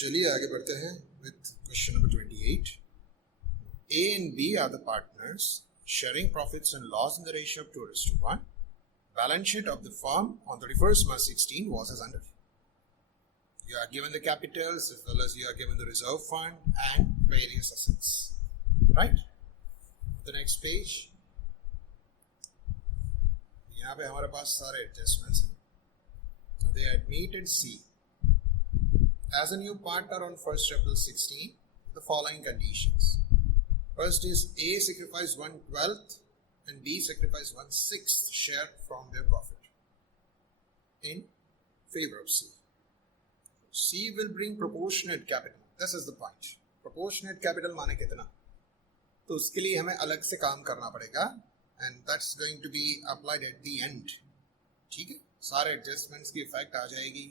चलिए आगे बढ़ते हैं with question number 28. A and B are the partners sharing profits and loss in the ratio of 2:1. Balance sheet of the firm on 31st March 16 was as under. You are given the capitals as well as you are given the reserve fund and various assets. Right? The next page. यहाँ पे हमारे पास सारे adjustments हैं. So they admitted C as a new partner on 1st April 16 the following conditions. First is A sacrifice 1/12 and B sacrifice 1/6 share from their profit in favor of C. C will bring proportionate capital. This is the point. Proportionate capital माने कितना? तो उसके लिए हमें अलग से काम करना पड़ेगा and that's going to be applied at the end. ठीक है? सारे adjustments की effect आ जाएगी.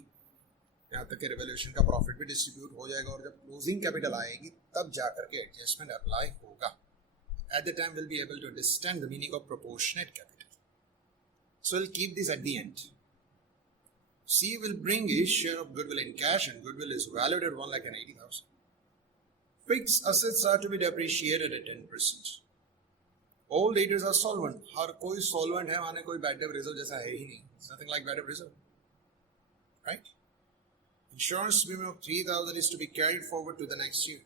यहाँ तक कि रिवोल्यूशन का प्रॉफिट भी डिस्ट्रीब्यूट हो जाएगा और जब क्लोजिंग कैपिटल आएगी तब जाकर के एडजस्टमेंट अप्लाई होगा. At the time will be able to understand the meaning of proportionate capital. So will keep this at the end. C will bring his share of goodwill in cash and goodwill is valued at 1,80,000. Fixed assets are to be depreciated at 10%. All debtors are solvent. हर कोई solvent है माने कोई bad debt reserve जैसा है ही नहीं. It's nothing like bad debt reserve. Right? Insurance premium of 3,000 is to be carried forward to the next year.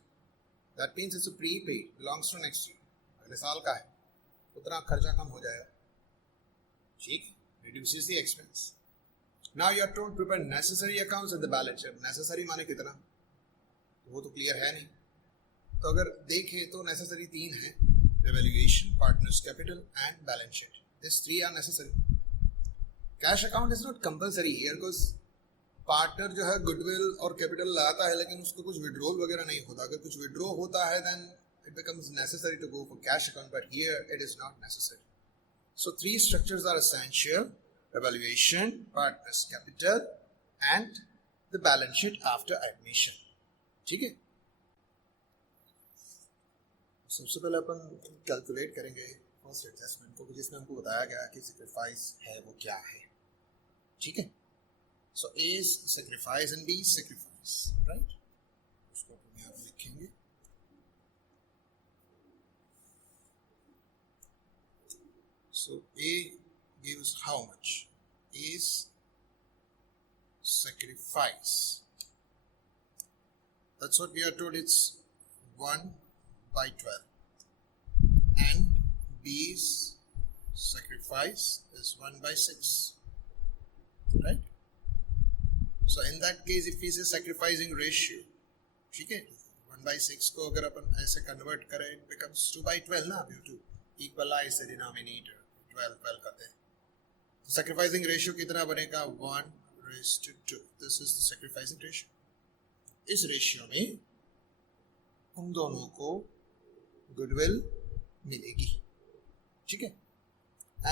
That means it's a prepaid, belongs to next year. अगले साल का है, उतना खर्चा कम हो जाएगा. ठीक, reduces the expense. Now you are told prepare necessary accounts in the balance sheet. Necessary माने कितना? वो तो clear है नहीं. तो अगर देखें तो necessary तीन है: evaluation, partners capital and balance sheet. These three are necessary. Cash account is not compulsory here because partner जो है गुडविल और कैपिटल लाता है लेकिन उसको कुछ विड्रॉल वगैरह नहीं होता. अगर कुछ विड्रॉ होता है then it becomes necessary to go for cash account but here it is not necessary. So three structures are essential: evaluation, partners capital and the balance sheet after admission. ठीक है. सबसे पहले अपन कैलकुलेट करेंगे first adjustment को जिसमें हमको बताया गया कि सैक्रिफाइस है वो क्या है. ठीक है. So A is sacrifice and B is sacrifice, right? उसको अपन यहाँ पे लिखेंगे. So A gives how much? A is sacrifice. That's what we are told. It's 1/12. And B's sacrifice is 1/6, right? So in that case, if we say sacrificing ratio, ठीक है, 1/6 को अगर अपन ऐसे convert करें, it becomes 2/12 ना. You to equalize the denominator, 12 करते हैं. तो sacrificing ratio कितना बनेगा? 1:2. This is the sacrificing ratio. इस रेशियो में उन दोनों को गुडविल मिलेगी. ठीक है.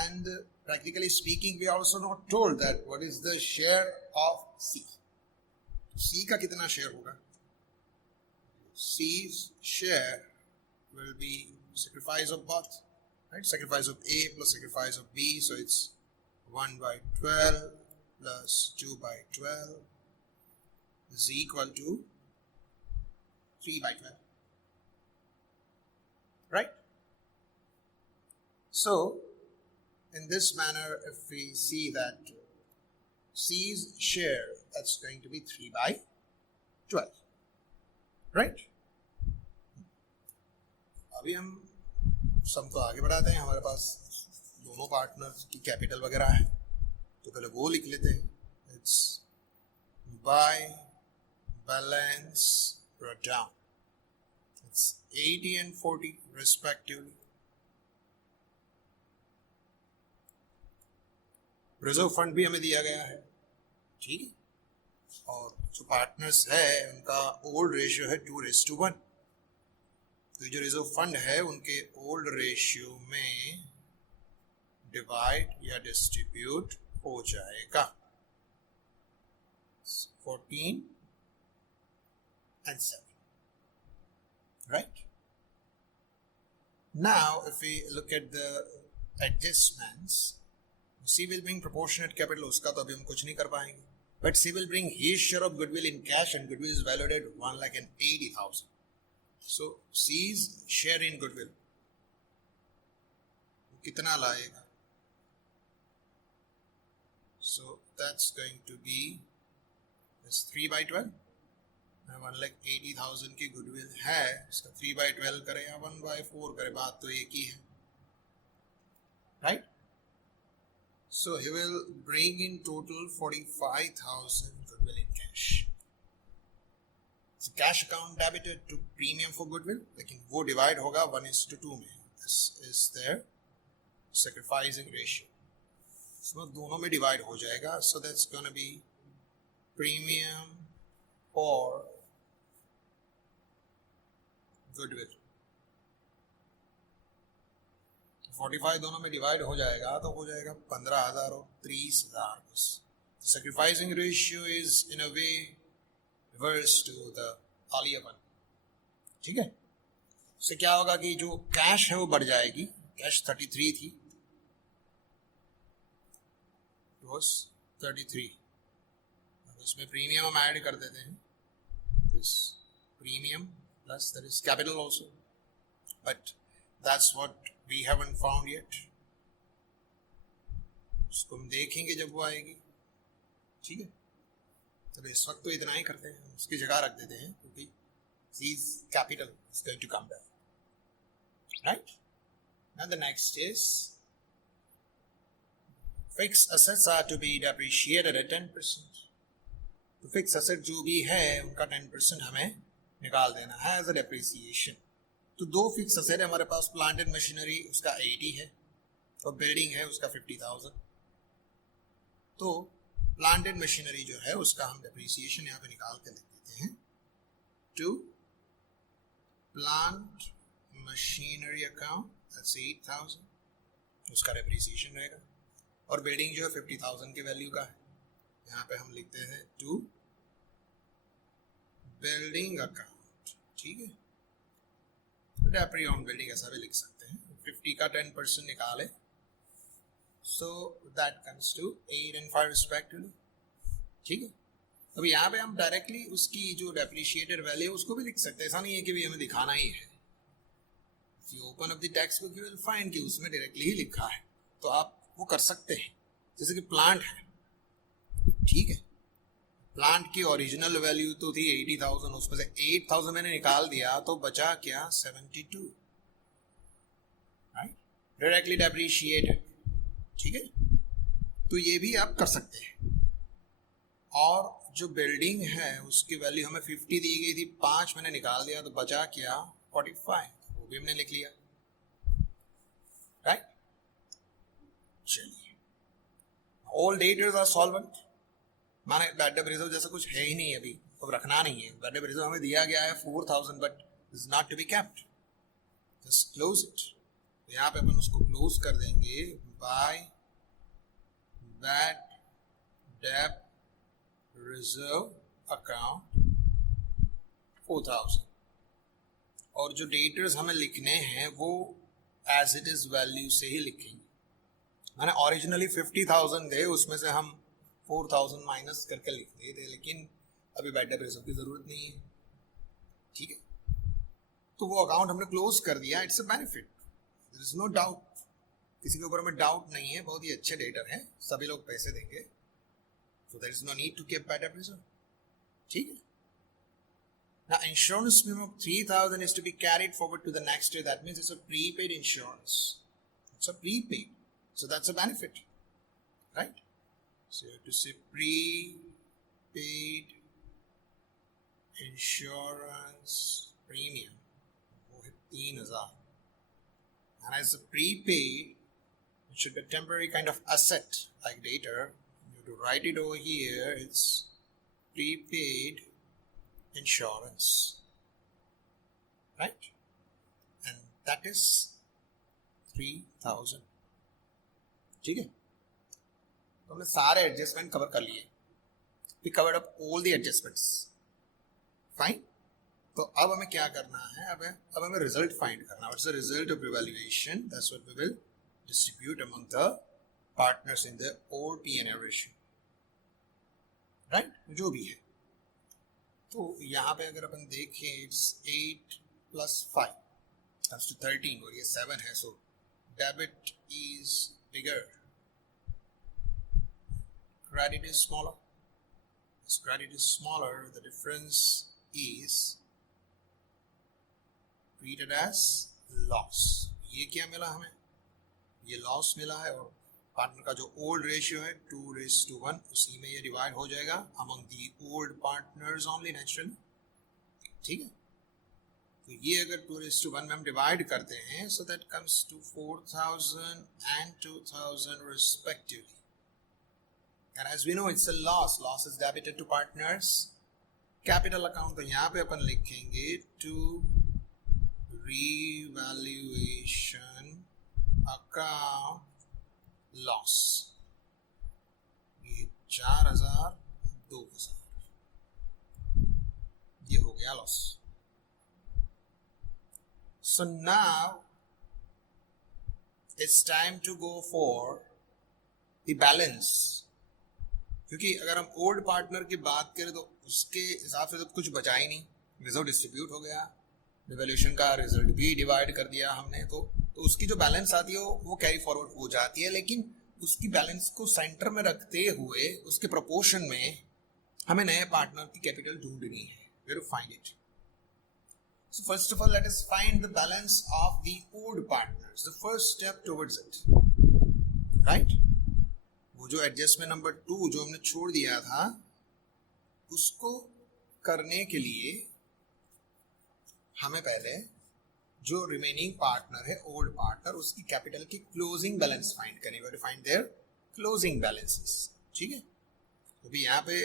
And practically speaking, we are also not told that what is the share of C. C का कितना share होगा? C's share will be sacrifice of both, right? Sacrifice of A plus sacrifice of B, so it's 1/12 plus 2/12 is equal to 3/12, right? So in this manner, if we see that C's share, that's going to be 3/12, right? अभी हम सम को आगे बढ़ाते हैं. हमारे पास दोनों partners की capital वगैरह है तो पहले वो लिख लेते हैं. It's by balance brought down. It's 80 and 40 respectively. Reserve fund भी हमें दिया गया है. ठीक है. और जो पार्टनर्स है उनका ओल्ड रेशियो है 2:1. तो जो रिजर्व फंड है उनके ओल्ड रेशियो में डिवाइड या डिस्ट्रीब्यूट हो जाएगा. 14 and 7, right? Now if we look at the adjustments, C will bring proportionate capital. उसका तो अभी हम कुछ नहीं कर पाएंगे. but he will bring his share of goodwill in cash, and goodwill is valued at 1,80,000. So C's share in goodwill कितना लाएगा? So that's going to be this 3/12. 1,80,000 की गुडविल है, इसका 3/12 करे या 1/4 करे, बात तो एक ही है, right? So he will bring in total 45,000 goodwill in cash. So cash account debited to premium for goodwill, लेकिन वो डिवाइड होगा 1:2 में. This is their sacrificing ratio. इसमें दोनों में डिवाइड हो जाएगा. So that's gonna be premium or goodwill. 45 दोनों में डिवाइड हो जाएगा तो हो जाएगा 15,000 और 30,000 बस. Sacrificing ratio is in a way reverse to the earlier one. ठीक है. इससे क्या होगा कि जो कैश है वो बढ़ जाएगी. कैश 33 थी, was 33. अब इसमें प्रीमियम हम ऐड कर देते हैं. This premium plus there is capital also, but that's what we haven't found yet. उसको हम देखेंगे जब वो आएगी. ठीक है. तब इस वक्त तो इतना ही करते हैं, उसकी जगह रख देते हैं क्योंकि C's capital is going to come back, right? Now the next is fixed assets are to be depreciated at 10%. तो फिक्स एसेट जो भी है उनका 10% हमें निकाल देना है एज अ डेप्रिसिएशन. तो दो फिक्स एसेट है हमारे पास. प्लांट एंड मशीनरी उसका 80 है और बिल्डिंग है उसका 50,000. तो प्लांट एंड मशीनरी जो है उसका हम डेप्रिसिएशन यहाँ पे निकाल के लिख देते हैं. To plant machinery account that's 8,000, उसका डेप्रिसिएशन रहेगा. और बिल्डिंग जो है 50,000 की वैल्यू का है. यहाँ पे हम लिखते हैं टू बिल्डिंग अकाउंट. ठीक है. डेप्री ऑन बिल्डिंग ऐसा भी लिख सकते हैं. 50 का 10% निकाले, so that comes to 8 and 5 respectively. ठीक है. अब यहाँ पे हम डायरेक्टली उसकी जो डेप्रिशिएटेड वैल्यू उसको भी लिख सकते हैं. ऐसा नहीं है कि भी हमें दिखाना ही है. If you open up the text book, you will find कि उसमें डायरेक्टली ही लिखा है, तो आप वो कर सकते हैं. जैसे कि प्लांट है, ठीक है. प्लांट की ओरिजिनल वैल्यू तो थी 80,000, उसमें से 8,000 मैंने निकाल दिया तो बचा क्या 72, राइट? Directly depreciated. ठीक है. तो ये भी आप कर सकते हैं. और जो बिल्डिंग है उसकी वैल्यू हमें 50 दी गई थी, 5 मैंने निकाल दिया तो बचा क्या 45, वो भी हमने लिख लिया, राइट? चलिए, ऑल डेटर्स आर सॉल्वेंट. माने बैड डेट रिजर्व जैसा कुछ है ही नहीं अभी, अब रखना नहीं है. बैड डेट रिजर्व हमें दिया गया है 4,000, but is not to be kept. Just close it. यहाँ पे अपन उसको क्लोज कर देंगे by bad debt reserve account 4,000. और जो डेटर्स हमें लिखने हैं वो एज इट इज वैल्यू से ही लिखेंगे. मैंने ओरिजिनली 50,000 थे, उसमें से हम 4,000 माइनस करके लिख दिए थे, लेकिन अभी बैड डेट रिजर्व की जरूरत नहीं है. ठीक है. तो वो अकाउंट हमने क्लोज कर दिया. It's a benefit, there is no doubt. किसी के ऊपर हमें डाउट नहीं है. बहुत ही अच्छे डेटर हैं, सभी लोग पैसे देंगे, so there is no need to keep bad debt reserve. ठीक है. Now insurance premium of 3,000 is to be carried forward to the next year. That means it's a prepaid insurance. It's a prepaid, so that's a benefit, right? So you have to say prepaid insurance premium. वो है 3,000. And as a prepaid, it should be a temporary kind of asset like data. To write it over here, it's prepaid insurance, right? And that is 3,000. ठीक है. तो हमने सारे adjustment cover कर लिए. We covered up all the adjustments. Fine. तो अब हमें क्या करना है? अब हमें रिजल्ट फाइंड करना. What's the result of evaluation? That's what we will distribute among the partners in the old P&L ratio. Right, जो भी है। तो यहाँ पे अगर अपन देखें इट्स 8 + 5 comes to 13 और ये 7 है, so debit is bigger, credit is smaller. As credit is smaller, the difference is treated as loss. ये क्या मिला हमें? ये लॉस मिला है, और पार्टनर का जो ओल्ड रेशियो है 2:1, उसी में ये डिवाइड हो जाएगा among the old partners only, naturally. ठीक है, तो ये अगर 2:1 में हम डिवाइड करते हैं, so that comes to 4,000 and 2,000 respectively. And as we know, it's a loss. Loss is debited to partners. Capital account तो यहाँ पे अपन लिखेंगे to revaluation account loss. ये 4,000, 2,000, ये हो गया loss. So now it's time to go for the balance. क्योंकि अगर हम ओल्ड पार्टनर की बात करें तो उसके हिसाब से तो कुछ बचा ही नहीं, रिजर्व डिस्ट्रीब्यूट हो गया, रिवॉल्यूशन का रिजल्ट भी डिवाइड कर दिया हमने, तो उसकी जो बैलेंस आती है वो कैरी फॉरवर्ड हो जाती है, लेकिन उसकी बैलेंस को सेंटर में रखते हुए उसके प्रोपोर्शन में हमें नए पार्टनर की कैपिटल ढूंढनी है, where to find it. So first of all let us find the balance of the old partners, the first step towards it, right. वो जो एडजस्टमेंट नंबर 2 जो हमने छोड़ दिया था, उसको करने के लिए हमें पहले जो रिमेनिंग पार्टनर है ओल्ड पार्टनर, उसकी कैपिटल की क्लोजिंग बैलेंस फाइंड करनी है, फाइंड देयर क्लोजिंग बैलेंसेस। ठीक है, तो भी यहाँ पे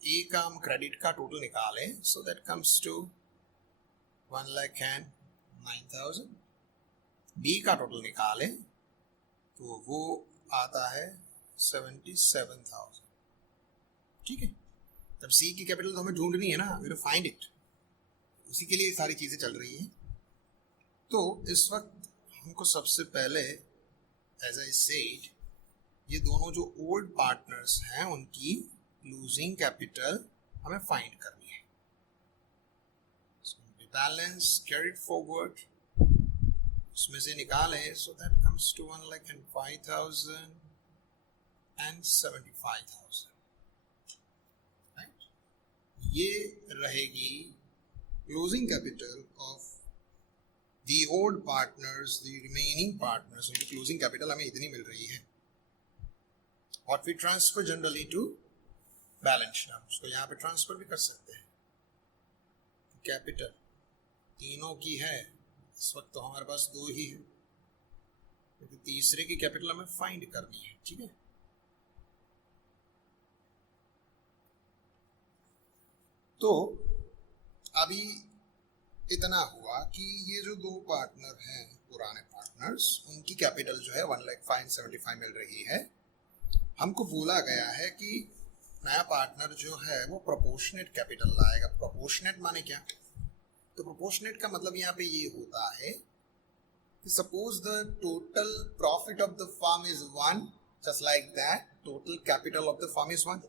ए का हम क्रेडिट का टोटल निकालें, so that comes to 1,09,000। B का टोटल निकालें तो वो आता है 77,000। ठीक है, तब सी की कैपिटल तो हमें ढूंढनी है ना, वी टू फाइंड इट, उसी के लिए सारी चीजें चल रही हैं। तो इस वक्त हमको सबसे पहले एज आई सेड, ये दोनों जो ओल्ड पार्टनर्स हैं उनकी लूजिंग कैपिटल हमें फाइंड करनी है। बैलेंस कैरिड फॉरवर्ड, उसमें से निकालें, so that comes to 1,05,000 and 75,000, right? ये रहेगी closing capital of the old partners, the remaining partners, उनकी closing capital हमें इतनी मिल रही है। What we transfer generally to balance sheet, हम उसको यहाँ पे ट्रांसफर भी कर सकते हैं। कैपिटल तीनों की है, इस वक्त तो हमारे पास 2 ही है, क्योंकि तीसरे की कैपिटल हमें फाइंड करनी है। ठीक है, तो अभी इतना हुआ कि ये जो 2 पार्टनर हैं पुराने पार्टनर्स, उनकी कैपिटल जो है 1,05,75 मिल रही है। हमको बोला गया है कि नया पार्टनर जो है वो प्रोपोर्शनेट कैपिटल लाएगा। प्रोपोर्शनेट माने क्या? तो प्रोपोर्शनेट का मतलब यहाँ पे ये होता है कि suppose the total profit of the firm is 1, just like that total capital of the firm is 1,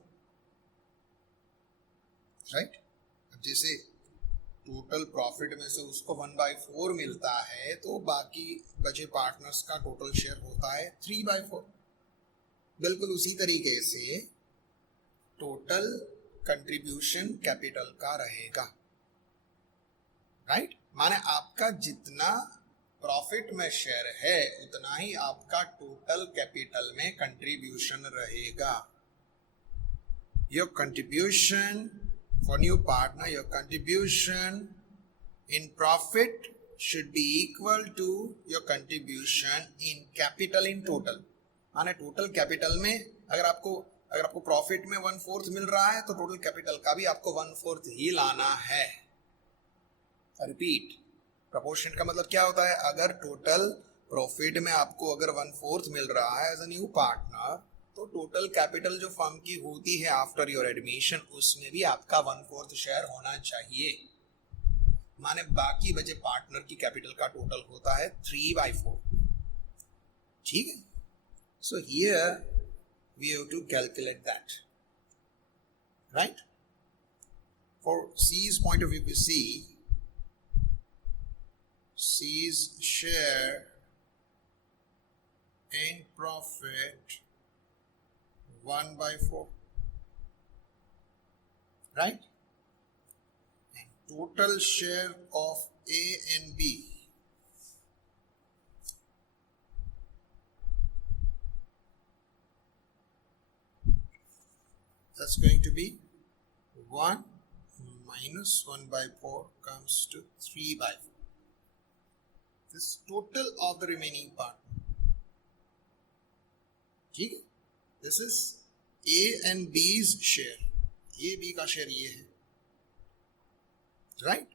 right. जैसे टोटल प्रॉफिट में से उसको 1/4 मिलता है, तो बाकी बचे पार्टनर्स का टोटल शेयर होता है 3/4। बिल्कुल उसी तरीके से टोटल कंट्रीब्यूशन कैपिटल का रहेगा, राइट। माने आपका जितना प्रॉफिट में शेयर है उतना ही आपका टोटल कैपिटल में कंट्रीब्यूशन रहेगा। Your contribution for new partner, your contribution in profit should be equal to your contribution in capital in total। माने टोटल कैपिटल में अगर आपको प्रॉफिट में 1/4 मिल रहा है, तो टोटल कैपिटल का भी आपको 1/4 ही लाना है। रिपीट, प्रोपोर्शन का मतलब क्या होता है? अगर टोटल प्रॉफिट में आपको अगर 1/4 मिल रहा है एज अ न्यू पार्टनर, तो टोटल कैपिटल जो फर्म की होती है आफ्टर योर एडमिशन, उसमें भी आपका 1/4 शेयर होना चाहिए। माने बाकी बचे पार्टनर की कैपिटल का टोटल होता है 3/4। ठीक है, so here we have to calculate that. right? For C's point of view, we see C's share in profit 1/4, right? And total share of A and B that's going to be 1 minus 1/4 comes to 3/4. This total of the remaining part. ठीक है, this is A and B's share. A B का share ये है, right?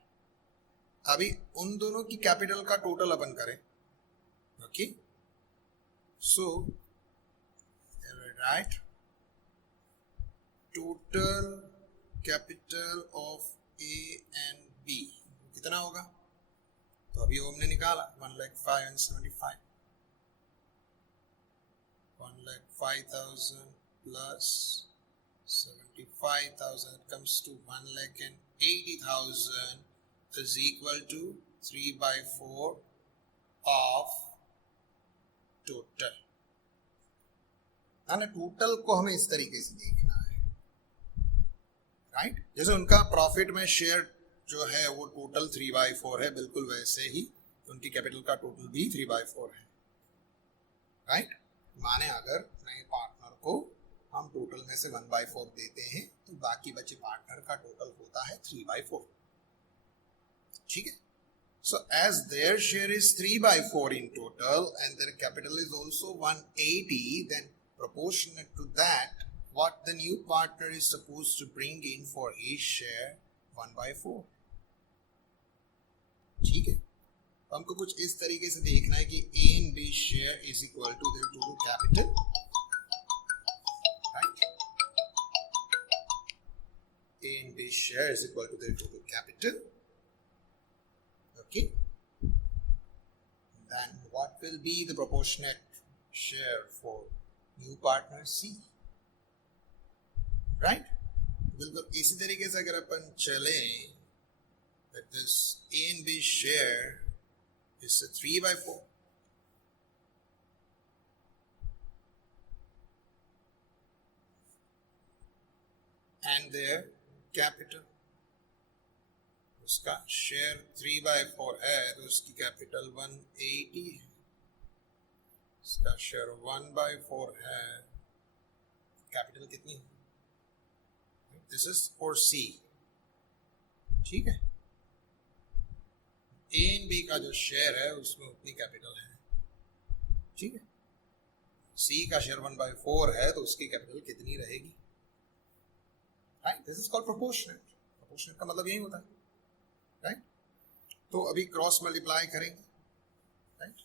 अभी उन दोनों की capital का टोटल अपन करें. Okay, so right, total capital of A and B कितना होगा? तो अभी हमने निकाला 1,05,75. 1,05,000 plus 75,000 comes to 1,80,000 is equal to 3/4 of total. ना टोटल को हमें इस तरीके से देखना है, राइट? जैसे उनका प्रॉफिट में शेयर जो है वो टोटल 3/4 है, बिल्कुल वैसे ही उनकी कैपिटल का टोटल भी 3/4 है, राइट? माने अगर नए पार्टनर को हम टोटल में से 1/4 देते हैं तो बाकी बचे पार्टनर का टोटल होता है 3/4. ठीक है, so as their share is 3/4 in total and their capital is also 180, then proportionate to that what the new partner is supposed to bring in for his share 1/4. ठीक है, तो हमको कुछ इस तरीके से देखना है कि A and B share is equal to their total capital, right? A and B share is equal to their total capital. Okay. Then what will be the proportionate share for new partner C? Right? बिल्कुल इसी तरीके से अगर अपन चलें, that this A and B share is a 3/4. And their capital, उसका share 3/4 है तो उसकी कैपिटल 180 है, उसका शेयर 1/4 है, कैपिटल कितनी है? दिस इज फॉर सी. ठीक है, ए एंड बी का जो शेयर है उसमें उतनी कैपिटल है. ठीक है, सी का शेयर 1/4 है तो उसकी कैपिटल कितनी रहेगी? Right, this is called proportionate. Proportionate का मतलब यही होता है, राइट? तो अभी क्रॉस मल्टीप्लाई करेंगे, right?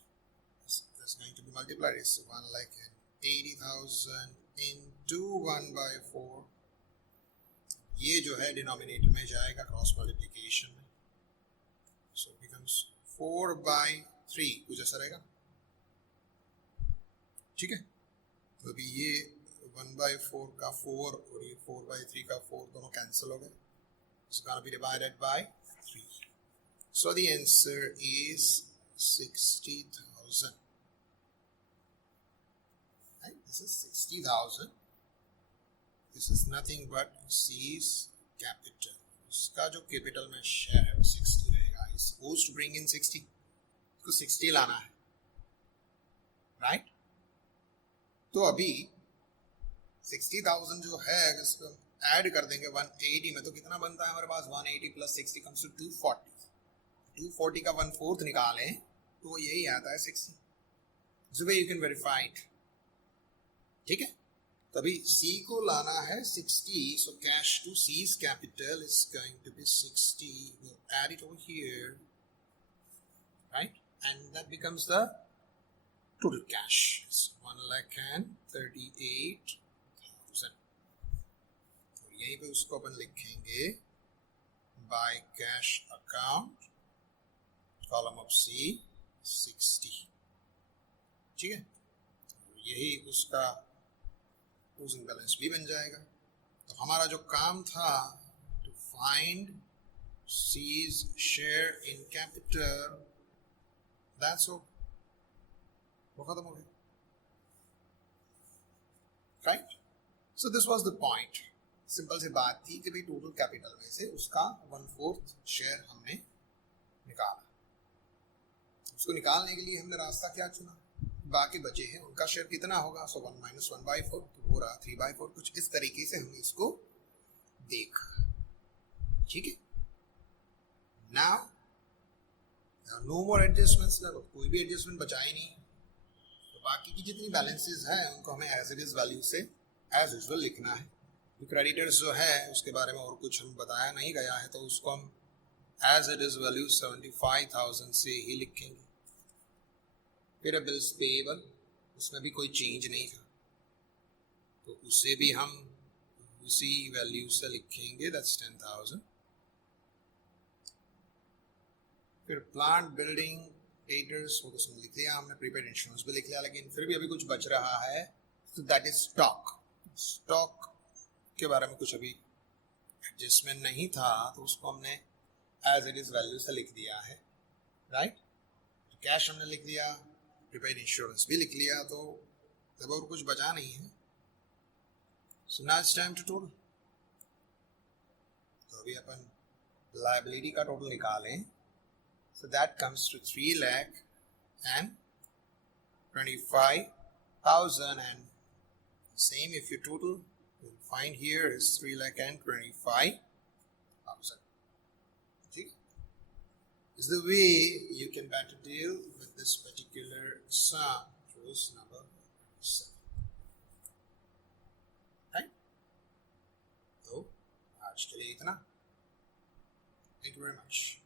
That's going to be multiplied. It's 1,80,000 into 1/4. ये जो है डिनोमिनेटर में जाएगा क्रॉस मल्टीप्लिकेशन में, so it becomes 4/3 कुछ ऐसा रहेगा. ठीक है, तो अभी ये 1/4 का 4 और ये 4/3 का 4 दोनों कैंसिल हो गए. It's going to be divided by 3. So the answer is 60,000. Right? This is 60,000. This is nothing but C's capital. उसका जो कैपिटल में शेयर है वो 60 रहेगा. He's supposed to bring in 60. उसको 60 लाना है, राइट? तो अभी 60,000 जो है इसको ऐड कर देंगे 180 में तो कितना बनता है हमारे पास? 180 plus 60 comes to 240. 240 का 1/4 निकालें तो यही आता है 60. So way you can verify it. ठीक है, तभी C को लाना है 60, so cash to C's capital is going to be 60. We'll add it over here, right? And that becomes the total cash. It's 1,38,000. और यहीं पे उसको अपन लिखेंगे by cash account, column of C 60. ठीक है, यही उसका क्लोजिंग बैलेंस भी बन जाएगा. The हमारा जो काम था to find C's share in capital, that's all. वो खत्म हो गया, right? So this was the point. Simple सी बात थी कि भाई टोटल कैपिटल में से उसका 1/4 शेयर हमने निकाला। उसको निकालने के लिए हमने रास्ता क्या चुना, बाकी बचे हैं उनका शेयर कितना होगा, सो 1 - 1/4 तो हो रहा 3/4। कुछ इस तरीके से हमने इसको देखा, ठीक है। Now there are no more adjustments, कोई भी एडजस्टमेंट बचा ही नहीं, तो बाकी की जितनी बैलेंसेस हैं उनको हमें एज इट इज वैल्यू से एज यूजुअल लिखना है। क्रेडिटर्स जो है उसके बारे में और कुछ हम बताया नहीं गया है, तो उसको हम एज इट इज वैल्यू 75,000 से ही लिखेंगे। फिर बिल्स पेएबल, उसमें भी कोई चेंज नहीं था, तो उसे भी हम उसी वैल्यू से लिखेंगे, दैट्स 10,000। फिर प्लांट बिल्डिंग एडर्स वो तो उसमें लिख लिया हमने, प्रीपेड इंश्योरेंस भी लिख लिया, लेकिन फिर भी अभी कुछ बच रहा है, तो दैट इज स्टॉक। स्टॉक के बारे में कुछ अभी एडजस्टमेंट नहीं था, तो उसको हमने एज इट इज वैल्यू से लिख दिया है, राइट। कैश हमने लिख लिया, प्रीपेड इंश्योरेंस भी लिख लिया, तो अब और कुछ बचा नहीं है। So now it's time to total. तो अभी अपन लायबिलिटी का टोटल निकालें, so that comes to 3,25,000, and same if you total, you'll find here is 3,25,000. Okay? Is the way you can better deal with this particular sum, choose number 7. Right? तो आज के लिए इतना। Thank you very much.